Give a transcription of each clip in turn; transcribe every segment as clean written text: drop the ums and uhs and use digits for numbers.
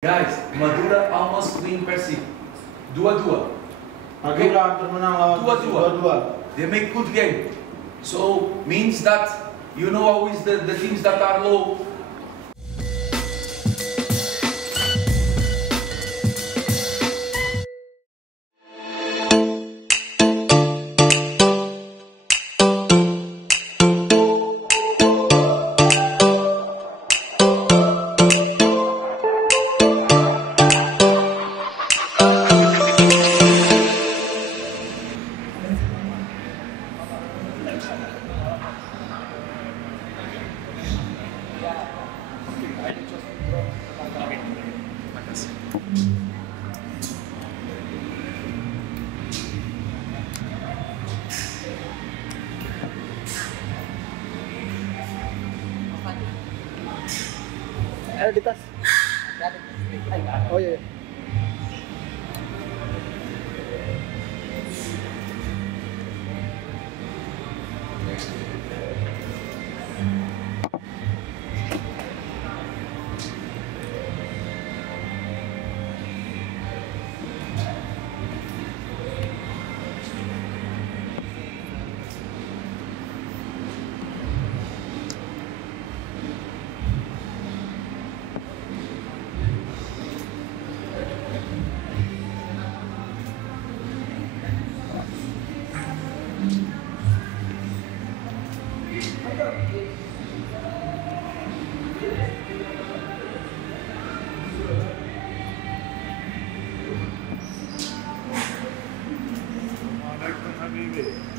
Guys, Madura almost win Persib. 2-2. Madura hampir menang lawan 2-2. They make good game. So means that you know always the teams that are low. Ada di tas. Oh iya.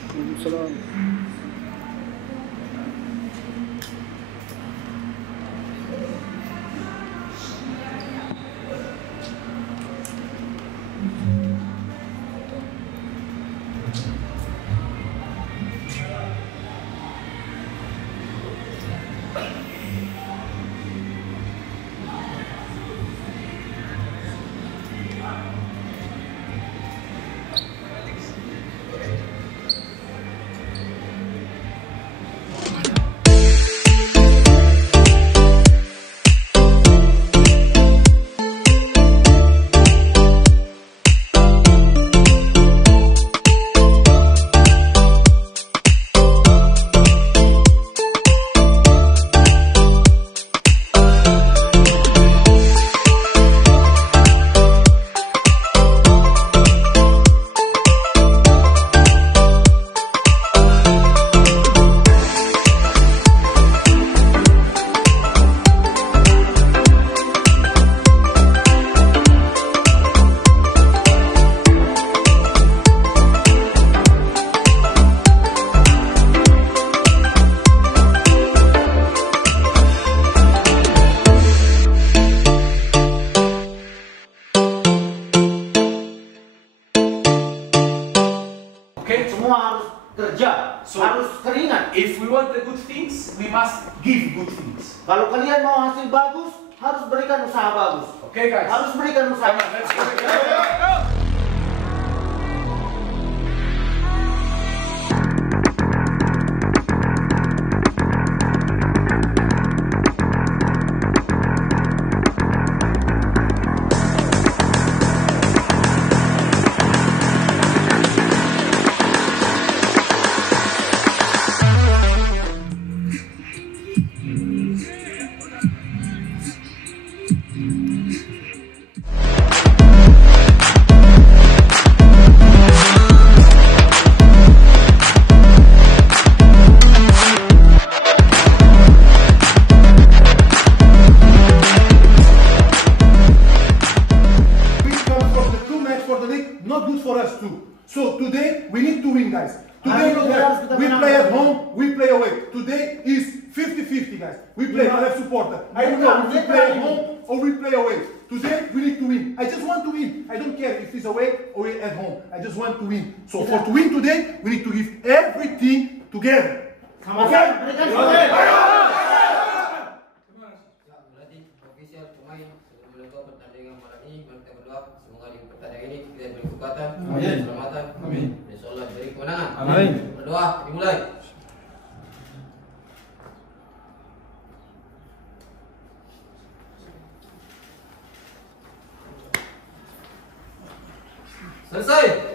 Waalaikumsalam. Semua harus kerja, harus keringat. If we want the good things, we must give good things. Kalau kalian mau hasil bagus, harus berikan usaha bagus. Okay, guys. Harus berikan usaha. Come on, let's go. Not good for us too. So today we need to win, guys. Today we play at home, we play away. Today is 50-50, guys. We play for supporter. I don't know if we play at home or we play away. Today we need to win. I just want to win. I don't care if it's away or at home. I just want to win. So for to win today, we need to give everything together. Okay? Berarti official pemain sebelum melakukan pertandingan malam ini, kita berdoa semoga di pertandingan ini kita diberi kekuatan, keselamatan, insyaallah diberi kemenangan. Amin. Berdoa dimulai. Selesai.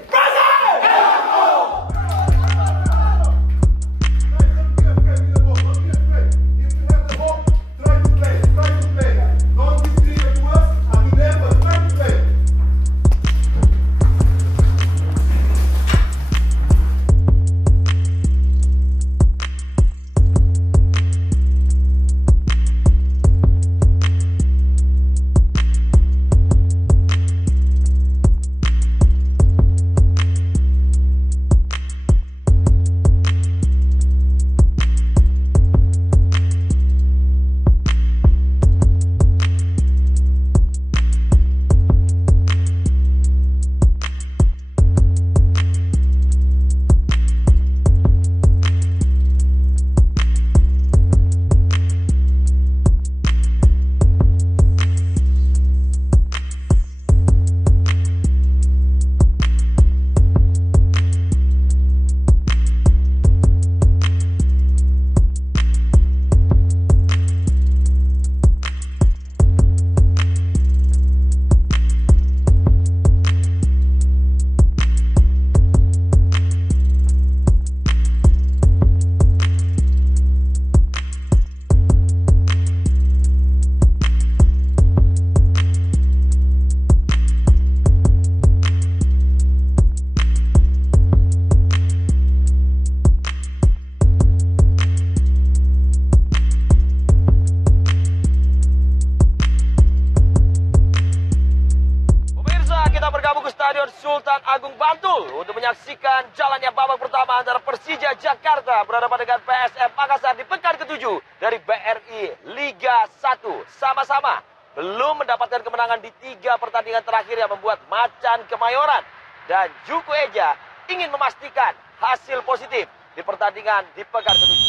Sultan Agung Bantul untuk menyaksikan jalannya babak pertama antara Persija Jakarta berhadapan dengan PSM Makassar di pekan ke-7 dari BRI Liga 1. Sama-sama belum mendapatkan kemenangan di 3 pertandingan terakhir yang membuat Macan Kemayoran dan Juku Eja ingin memastikan hasil positif di pertandingan di pekan ke-7.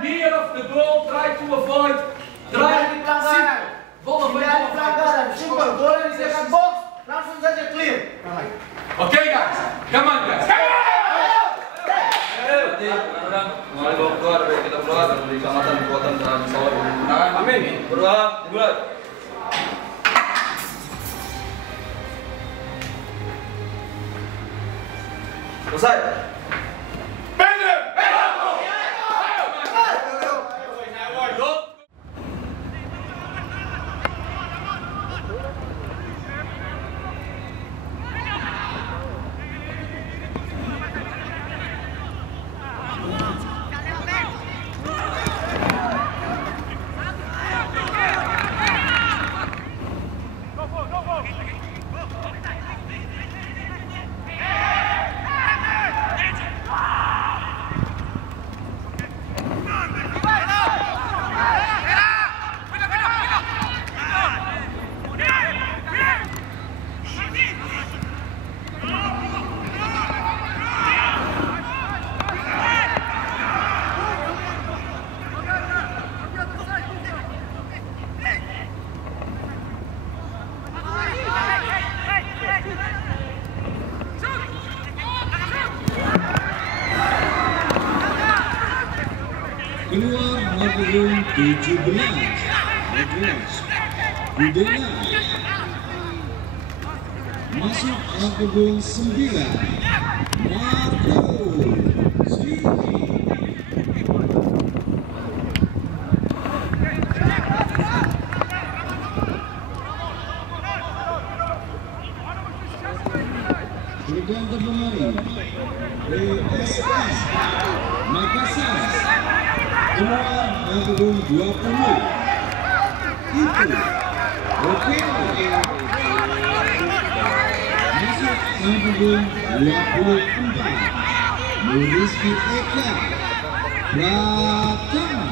Near of the goal, try to avoid. Try. Simple. Bola di second box, langsung saja clear. Okay, guys. Come on, guys. Come on! menang. Semoga doa dari kita berdoa dan beri keselamatan kekuatan dan insya Allah. Amin. Berdoa dimulai. Selesai. Keluar Margum 17 Margum Budena. Masuk Margum 9 Margum berganti pemain PSS Makassar. Keluar Margum 20 itu oke. Masuk Margum 24 Rizky Eka Pratama.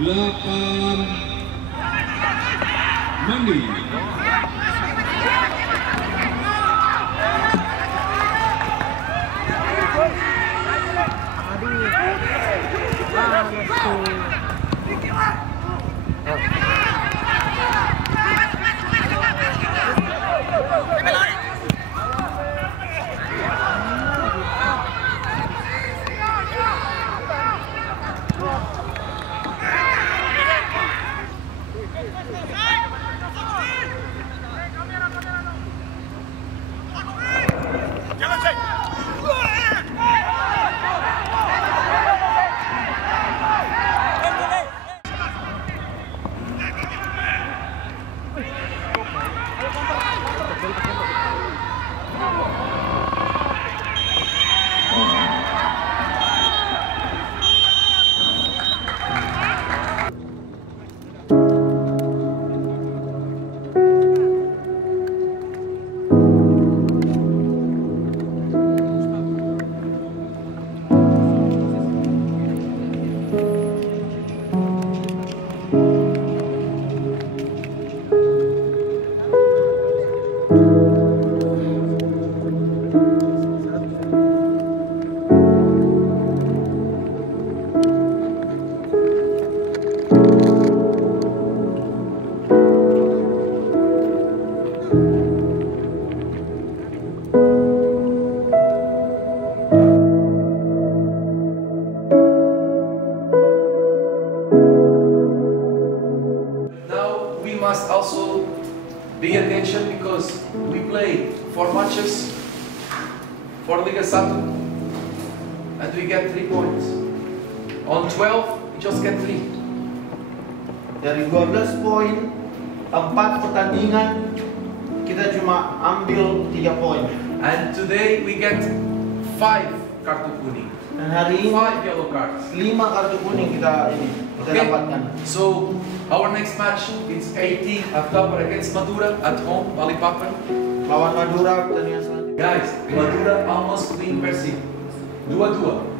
Delapan Mandi. Must also pay attention because we play 4 matches for Liga 1 and we get 3 points. On 12, we just get 3. Dari 12 poin, 4 pertandingan, kita cuma ambil 3 poin. And today we get 5 kartu kuning. Dan hari ini 5 yellow cards. 5 kartu kuning kita dapatkan. So our next match is 18 October against Madura at home, Balikpapan. Lawan Madura pertandingan selanjutnya. Guys, Madura almost win Persib. 2-2.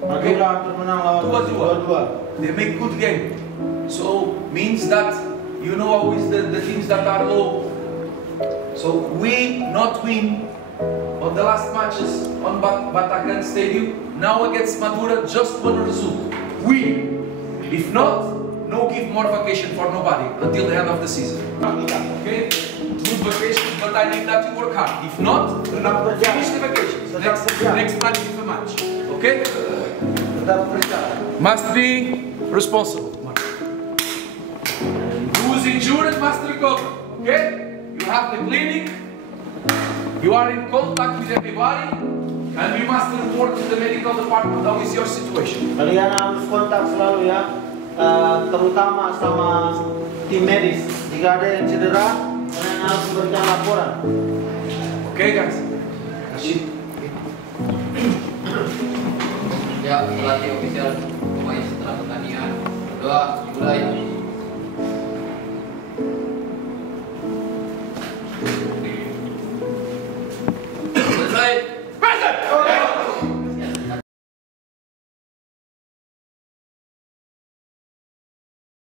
Madura hampir menang lawan 2-2. They make good game. So means that you know always the teams that are low. So we not win on the last matches on Batakan Stadium. Now against Madura, just one result. Win. If not, no give more vacation for nobody until the end of the season. Okay? Good vacation, but I need that you work hard. If not, finish the vacation. Next match is the match. Okay? Must be responsible. Who's injured must recover. Okay? You have the clinic. You are in contact with everybody. And we must report to the medical department how is your situation. Kalian harus kontak selalu ya, terutama sama tim medis. Jika ada yang cedera, kalian harus berikan laporan. Okay, guys. Ya, pelatih ofisial pemain setelah pertandingan. Doa dimulai.